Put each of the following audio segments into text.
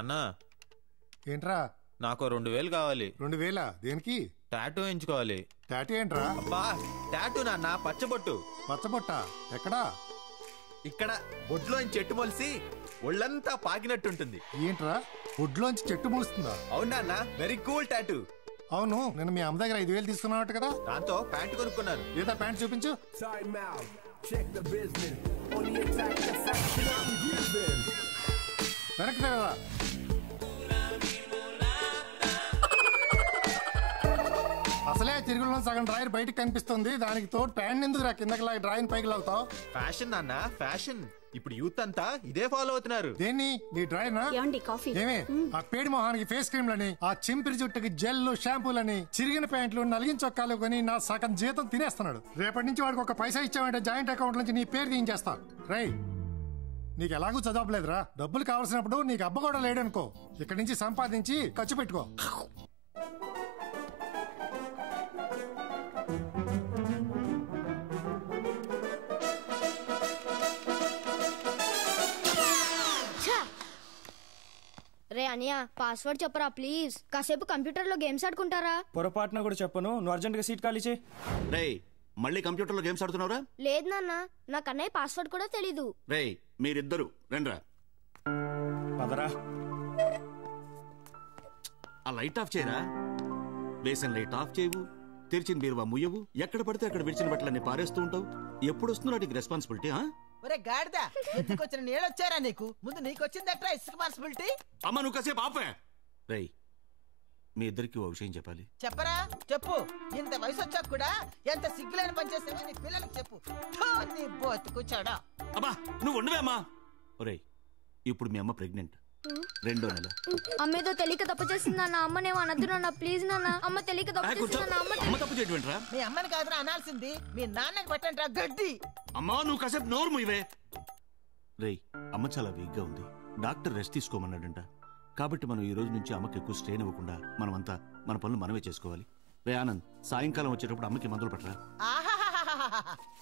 నాన్న ఏంట్రా? నాకు 2000 కావాలి. 2000? దేనికి? టాటూ ఎంచుకోవాలి. టాటూ ఏంట్రా? అబ్బా టాటూ నాన్న, పచ్చబొట్టు. పచ్చబొట్ట ఎక్కడా? ఇక్కడ బొడ్లోంచి చెట్టు మొలిసి ఒళ్ళంతా పాకినట్టుంటుంది. ఏంట్రా ఒడ్లోంచి చెట్టు మూస్తుందా? అవునా అన్న, వెరీ కూల్ టాటూ. అవును, నేను మీ అమ్మ దగ్గర 5000 తీసుకున్నావు కదా? దాంతో ప్యాంట్ కొనుక్కున్నాను. ఏదా ప్యాంట్ చూపించు. వెనక్కి కదా. అసలే తిరుగులో సగం డ్రాయర్ బయటకు కనిపిస్తుంది, దానికి తోడు ప్యాంట్ ఎందుకు రా కిందకి లాగి డ్రాయర్ పైకి లాగుతావు? ఫ్యాషన్ నాన్న, ఫ్యాషన్. ఇప్పుడు యూత్ అంతా ఇదే ఫాలో అవుతున్నారు. దేన్ని? నీ డ్రాయర్ నా? ఏమే ఆ పేడి మొహానికి ఫేస్ క్రీమ్లని, ఆ చింపిరి జుట్టుకి జెల్లు షాంపూలని, చిరిగిన ప్యాంట్లు, నలిగిన చొక్కాలు కొని నా సగం జీతం తినేస్తున్నాడు. రేపటి నుంచి వాడికి ఒక పైసా ఇచ్చామంటే జాయింట్ అకౌంట్ నుంచి నీ పేరు తీయించేస్తా. రై, నీకు ఎలాగూ చదవలేదురా. డబ్బులు కావాల్సినప్పుడు నీకు అబ్బ కూడా లేడనుకో, ఇక్కడి నుంచి సంపాదించి ఖర్చు పెట్టుకో. రే అనియా, పాస్వర్డ్ చెప్పరా ప్లీజ్. కాసేపు కంప్యూటర్ లో గేమ్స్ ఆడుకుంటారా? పొరపాటున కూడా చెప్పను. నువ్వు అర్జెంట్ గా సీట్ ఖాళీ చేయి. రేయ్, మళ్ళీ కంప్యూటర్ లో గేమ్స్ ఆడుతున్నావురా? లేదు నాన్న, నాకు అన్నయ్య పాస్వర్డ్ కూడా తెలీదు. రేయ్, మీరిద్దరు రండ్రా. పదరా. ఆ లైట్ ఆఫ్ చేయరా. వేసిన లైట్ ఆఫ్ చేయవు, తెరిచిన బీరువా ముయ్యవు, ఎక్కడ పడితే అక్కడ విడిచిన బట్టలన్నీ పారేస్తూ ఉంటావు. ఎప్పుడు వస్తున్నా నీకు రెస్పాన్సిబిలిటీ? ఒరే గాడిదా, ఎత్తుకొచ్చిన నీళ్ళొచ్చారా నీకు? ముందు నీకొచ్చిందట్రా రెస్పాన్సిబిలిటీ. అమ్మ నువ్వు కాసేపు ఆపే. రేయ్, మీ ఇద్దరికి ఓ విషయం చెప్పాలి. చెప్పరా, చెప్పు. ఇంత వయసు వచ్చాక కూడా ఎంత సిగ్గులేని పని చేస్తావో నీ పిల్లలకు చెప్పు. నీ బతుకుచాడా. అబ్బా నువ్వు ఉండవే అమ్మా. ఒరేయ్, ఇప్పుడు మీ అమ్మ ప్రెగ్నెంట్, 2వ నెల. అమ్మేదో తెలియక తప్పు చేసింది నాన్న. అమ్మనేమో అనద్దు నాన్న, ప్లీజ్ నాన్న. అమ్మ తెలియక తప్పు చేసింది. అమ్మ తప్పు చేయటమేంట్రా? మీ అమ్మని కాదురా అనాల్సింది, మీ నాన్నకి పెట్టండి గడ్డి. అమ్మా నువ్వు కాసేపు నోరు మూయవే. రేయ్, అమ్మ చాలా వీక్ గా ఉంది, డాక్టర్ రెస్ట్ తీసుకోమన్నాడంట. కాబట్టి మనం ఈ రోజు నుంచి అమ్మకి ఎక్కువ స్ట్రెయిన్ ఇవ్వకుండా మనమంతా మన పనులు మనమే చేసుకోవాలి. రే ఆనంద్, సాయంకాలం వచ్చేటప్పుడు అమ్మకి మందులు పట్టరా.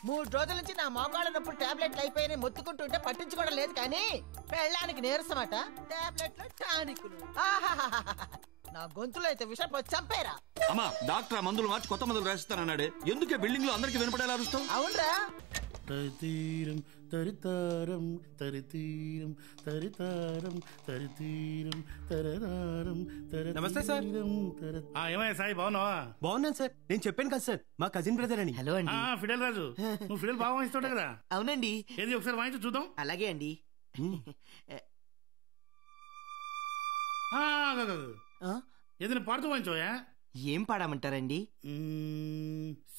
3 రోజుల నుంచి నా మోకాళ్ళ నొప్పుడు టాబ్లెట్లు అయిపోయి మొత్తుకుంటుంటే పట్టించుకోవడం లేదు, కానీ పెళ్ళానికి నీరసమట, టాబ్లెట్లు టానికులు. నా గొంతులో అయితే విషయం చంపేరా. అమ్మా, డాక్టర్ మందులు మార్చి కొత్త మందులు రాసిస్తానన్నాడే, ఎందుకే బిల్డింగ్ లో అందరికి వినపడేలా అరుస్తావు? అవునరా. తరితీరం తరితారం తరితీరం తరితారం తరితీరం తరరారం. నమస్తే సార్. ఏమయ్యా సాయి, బాగున్నావా? బాగున్నాను సార్. నేను చెప్పాను కదా సార్, మా కజిన్ బ్రదర్ అని. హలో అండి. ఫిడల్ రాజు, నువ్వు ఫిడల్ బాగా వాయిస్తావు కదా? అవునండి. ఏది ఒకసారి వాయించు చూద్దాం. అలాగే అండి. ఏదైనా పాడుతూ వాయించోయా? ఏం పాడమంటారండి?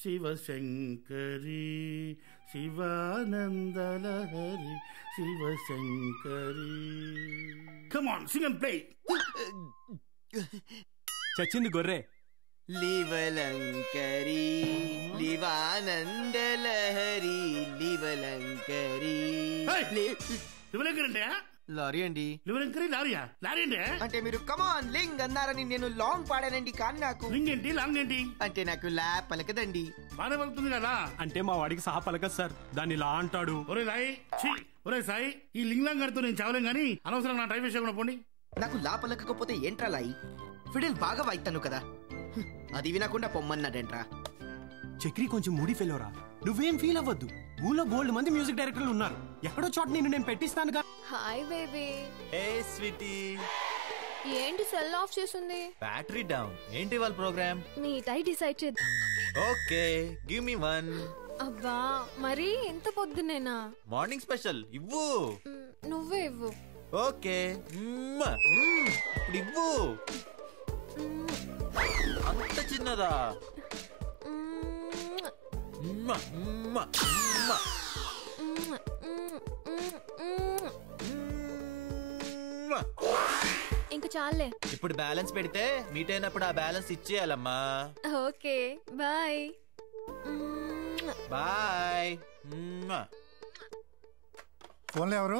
Shivashankari Shivanandalahari Shivashankari. Come on, sing and play. చచ్చింది గొర్రె. లివలంకరి లివానందలహరి లివలంకరి. లివలంకరి అంటే లారీ అండి. లివలంకరి లారీయా? లారీ అంటే అంటే మీరు కమాన్ లింగ్ అన్నారని నేను లాంగ్ పాడానండి, కానీ నాకు లింగ్ ఏంటి లాంగ్ ఏంటి అంటే నాకు లా పలకదండి. బాగా పలుకుతుంది కదా. అంటే మా వాడికి సహా పలకదు సార్, దాన్ని లా అంటాడు. ఒరే సాయి, ఒరే సాయి, ఈ లింగ్లాంగ్ గారితో నేను చావలేం గానీ అనవసరం నా టైం వేసుకోకుండా పోండి. నాకు లా పలకపోతే ఏంట్రా లాయి? ఫిడిల్ బాగా వాయిస్తాను కదా, అది వినకుండా పొమ్మన్నాడంట్రా. చక్రి కొంచెం మూడీ ఫెలోరా, నువ్వేం ఫీల్ అవ్వద్దు. ఊళ్ళో బోల్డ్ మంది మ్యూజిక్ డైరెక్టర్లు ఉన్నారు, ఎక్కడో చోట నేను పెట్టిస్తానుగా. Hi baby. ఏ స్వీటీ, ఏంటి సెల్ ఆఫ్ చేసింది? Battery down. ఏంటి వాళ్ళ ప్రోగ్రామ్? మీట్ అయి డిసైడ్ చేద్దాం. Okay, give me 1. అబ్బా మరి ఎంత పొద్దునేనా? మార్నింగ్ స్పెషల్ ఇవ్వు. నువ్వే ఇవ్వు. ఓకే, ఇప్పుడు ఇవ్వు. అంత చిన్నదా? ఇంక చాలే. ఇప్పుడు బ్యాలెన్స్ పెడితే మీట్ అయినప్పుడు ఆ బ్యాలెన్స్ ఇచ్చేయాలమ్మా. Okay bye. బాయ్. ఫోన్లో ఎవరు?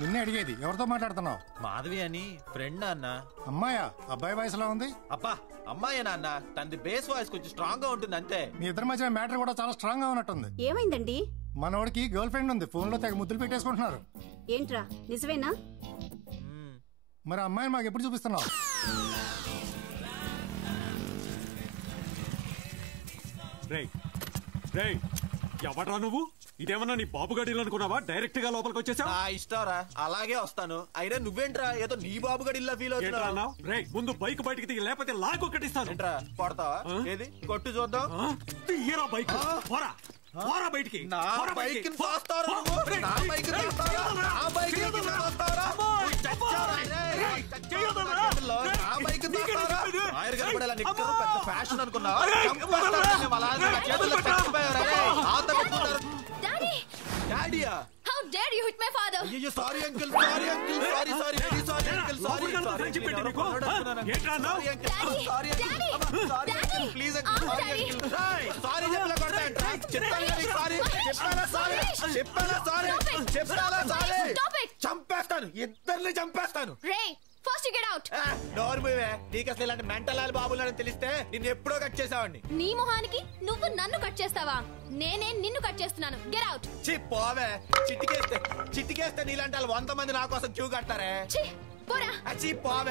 నిన్నే అడిగేది, ఎవరితో మాట్లాడుతున్నావు? మాధవి అని ఫ్రెండ్ నాన్న. అమ్మాయా? అబ్బాయి వయసులో ఉంది. అబ్బా అమ్మాయి నాన్న, తనది బేస్ వాయిస్ కొంచెం స్ట్రాంగ్ గా ఉంటుంది అంతే. మీ ఇద్దరి మధ్య మ్యాటర్ కూడా చాలా స్ట్రాంగ్ గా ఉన్నట్టుంది. ఏమైందండి? మనోడికి గర్ల్ ఫ్రెండ్ ఉంది, ఫోన్ లో తెగ ముద్దులు పెట్టేసుకుంటున్నారు. ఏంట్రా నిజమేనా? మరి అమ్మాయిని మాకు ఎప్పుడు చూపిస్తున్నావు? ఎవడ్రా నువ్వు? ఇదేమన్నా నీ బాబు గడిలు అనుకున్నావా? డైరెక్ట్ గా లోపలికి వచ్చేసా? ఇష్టరా, అలాగే వస్తాను. అయినా నువ్వేంట్రా ఏదో నీ బాబు గడిల్లా ఫీల్ అవుతున్నావు? ముందు బైక్ బయటికి దిగి, లేకపోతే లాక్ ఒకటిస్తాను. ఏంట్రా కొడతావా? ఏది కొట్టు చూద్దాం. తీయరా బైక్, పోరా పోరా బయటికి. నా బైక్ తోస్తారా నువ్వు? నా బైక్ తోస్తారా? నా బైక్ తోస్తారా? నా బైక్ తోస్తారా? ఆయన కనపడేలా నిక్కరు పెద్ద ఫ్యాషన్ అనుకున్నావా? చంపేస్తాను అలా చేతుల్లో చచ్చిపోయారా? డాడీయా? How dare you hit my father? అయ్యో sorry uncle, sorry uncle, sorry sorry very sorry uncle, sorry please uncle, sorry uncle. Sorry చెప్పలా కొడతాంట్రా? చెప్పాను కదా సారీ, చెప్పాలా సారీ, చెప్పాలా సారీ, చెప్పాలా సారీ. చంపేస్తాను, ఇద్దరిని చంపేస్తాను. First you get out. నోరు మూవే. నీకు అసలు ఇలాంటి మెంటల్ బాబులని తెలిస్తే నిన్ను ఎప్పుడో కట్ చేసావండి. నీ మొహానికి నువ్వు నన్ను కట్ చేస్తావా? నేనే నిన్ను కట్ చేస్తున్నాను. Get out. చి పోవే. చిటికేస్తే నీలాంటి వాళ్ళు 100 మంది నా కోసం క్యూ కట్టారే. చి పోరా. చి పోవే.